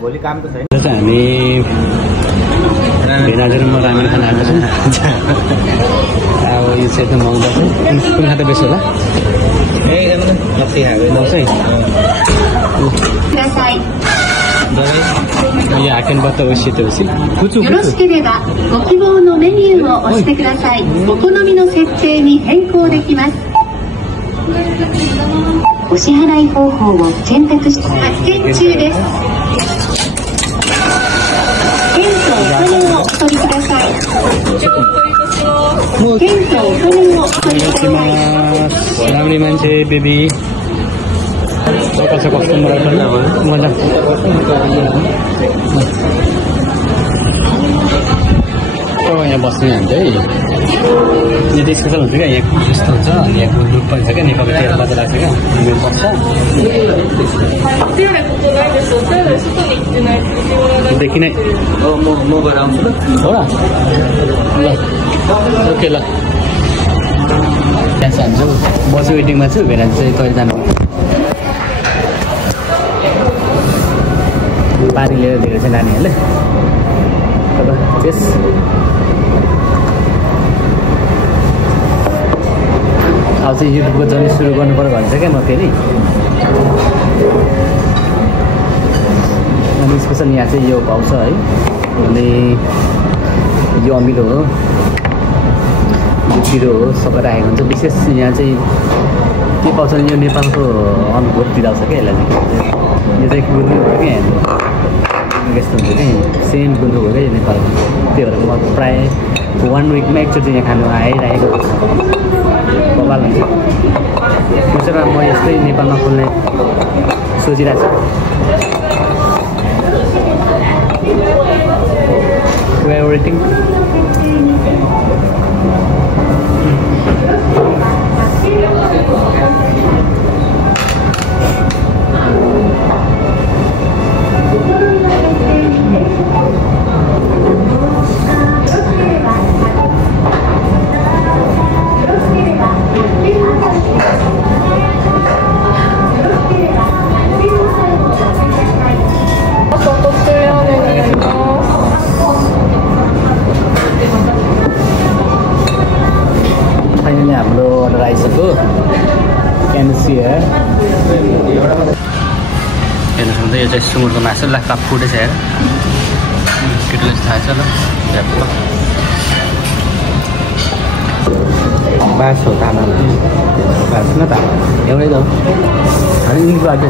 भोलि काम त छैन। हामी भेनाजरमा रामेन खान आएको छौँ। अब यो चाहिँ एकदम महँगो छ। कुन खाता बेच्छ होला? ये आकेन बात तो वैसे तो वैसे कुछ よろしければご希望のメニューを押してください。お好みの設定に変更できます。お支払い方法を選択して発見中です。券とお金をお取りください。券とお金をお取りください。राम्री मान्छे बेबी कस्तो कस्टमर आइटम मजा यहाँ बस्ने हुन्छ है। यो चाहिँ स्पेसल हुन्छ क्या, यहाँ यस्तो हुन्छ। यहाँको लुक पनि छ क्या, नेपालको टेबल मात्र लाग्छ क्या। यो बस्छ देखि नै म गएर आउँछु ल। हो ल ओके ल। त्यहाँ जान्छु, बस वेटिङमा छु। भेनाज चाहिँ कहिले जानु पानी लिएर दिएको छ नानीहरूले। अब त्यस अब चाहिँ युट्युबको जर्नी सुरु गर्नु पर्यो भन्छ क्या म फेरि। अनि स्पेसल यहाँ चाहिँ यो पाउँछ है। अनि यो अमिलो हो, यो पिरो हो, सबै राखेको हुन्छ। विशेष यहाँ चाहिँ के पाउँछ भने यो नेपालको अनुभव दिलाउँछ क्या यसलाई चाहिँ। यो चाहिँ गुन्द्रुक हो क्या, यस्तो हुन्छ कि सेम गुन्द्रुक हो क्या यो नेपालको। त्यही भएर म प्रायः 1 विकमा एकचोटि यहाँ खानु आइरहेको कपाल हुन्छ। त्यसैमा म यस्तै नेपालमा खोल्ने सोचिरहेको छु। रेटिङ हाम्रो अर्डर आइसक्यो। क्यान्सी हेर्नुहोस्, यो चाहिँ सुँगुरको मासु लाखा फुटेछ हेर। केटीलाई थाहा छ ल। बास हो तामा, बास न त एउटै त हो। अनि इङ्ग्लिस बाटो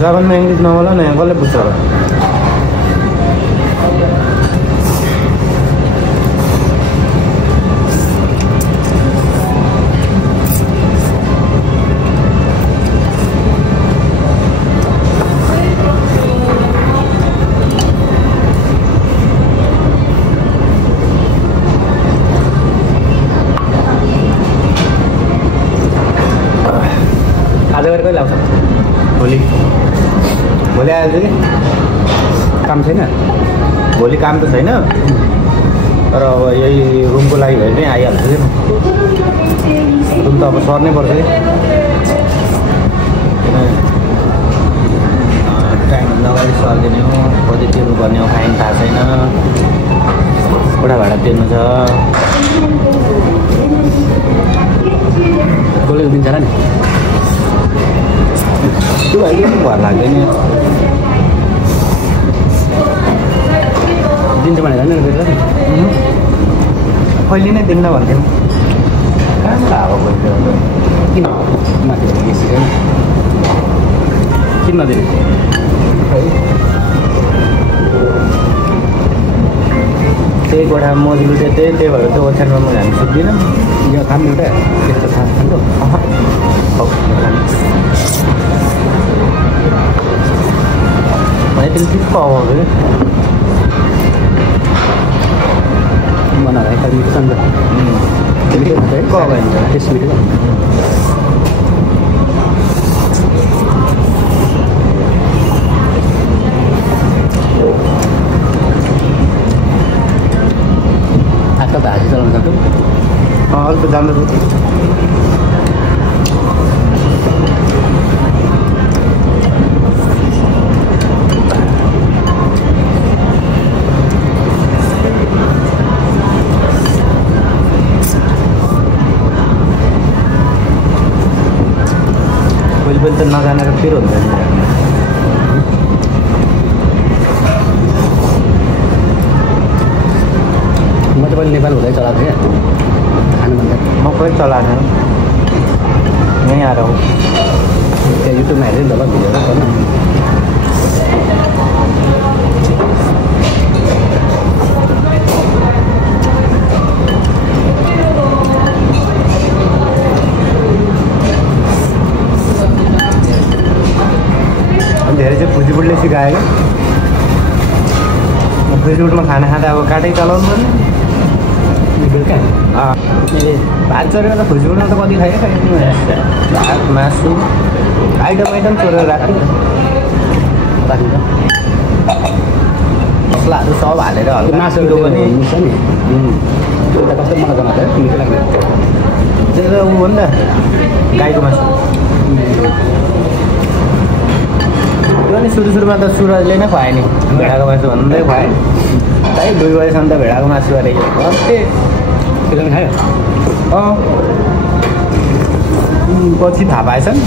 जापानमा इङ्ग्लिस नहोला न, यहाँ कसले बुझ्छ होला। आज गएर कहिले आउँछ? भोलि भोलि आएछ कि काम छैन? भोलि काम त छैन, तर अब यही रुमको लागि भए पनि आइहाल्छ कि। रुम त अब सर्नै पर्छ कि, टाइमभन्दा अगाडि सर्दिने हो। कति तिर्नु पर्ने हो फाइन थाहा छैन, बुढा भाडा तिर्नु छ। कसले दिन्छ होला नि त्यो अहिले पनि घर लाग्दैन। दिन्छ भनेर होइन कहिले नै दिन्न भन्थ्यौँ। कहाँ अब किन माथि किन नदिनु? त्यही कोठा मज लुटे त्यही भएर चाहिँ ओछ्यानमा म जानु सक्दिनँ। यो काम एउटा त्यस्तो थाहा छैन। भने त्यसले ठिक्क आउँछ बनाएर यता मिठो छ नि त। मिठो हुन्छ है, त्यस मिठो। आजकल त हाजी चलाउनु सक्छौ? त जान्दछ पनि त नजानेर फेरि हुन्छ नि म त पनि नेपाल हुँदै चलाएको थिएँ खानुभन्दा म पनि चलाएको थिएँ यहीँ आएर हो त्यहाँ युट्युबमा हेरेँ नि त ल भिडियोहरू गर्नु धेरै चाहिँ फुजीबुटले सिकायो क्या फुजीबुटमा खाना खाँदा अब काटै चलाउनु पर्ने बेलुका भात चोरेर त फुजीबुटमा त कति खायो भात मासु आइटम चोरेर राख्यो राखिन्छ मसलाहरू सब हालेर हल्का मासुहरू पनि हुन्छ नि त्यो त कस्तो मलाई जनाएको मिठो लाग्ने त्यो त ऊ हो नि त गाईको मासु त्यो नि सुरुमा त सुरजले नै खुवायो नि भेडाको मासु भन्दै खुवायो है 2 बजेसम्म त भेडाको मासु गरेको अस्ति त्यो पनि खायो पछि थाहा पाएछन्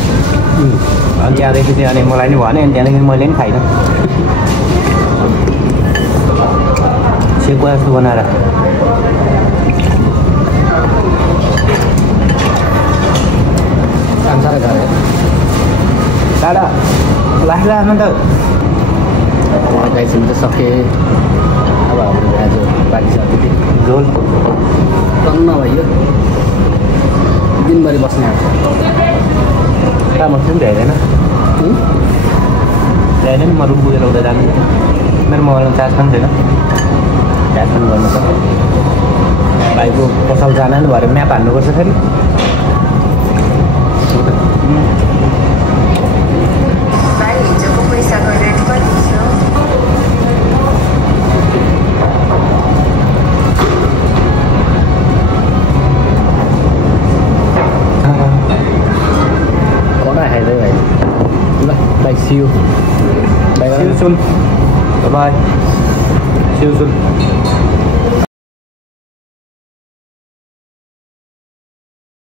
अनि त्यहाँदेखि चाहिँ अनि मलाई नि भने अनि त्यहाँदेखि मैले नि खाइनँ सेको जस्तो बनाएर सानो गरे टाढा लास्टमा त गाइसिन त सके अब हाम्रो आज बाँकी छ त्यति झोल टन्न भयो दिनभरि बस्ने म पनि भ्याइँदैन भ्याइँदैन म रुम पुगेर उता जानु मेरो मोबाइलमा चार्ज पनि छैन चार्ज पनि गर्नु सक्छ भाइको पसल जान नि भएर म्याप हान्नुपर्छ फेरि See you. Bye. See you soon. Bye bye. See you soon.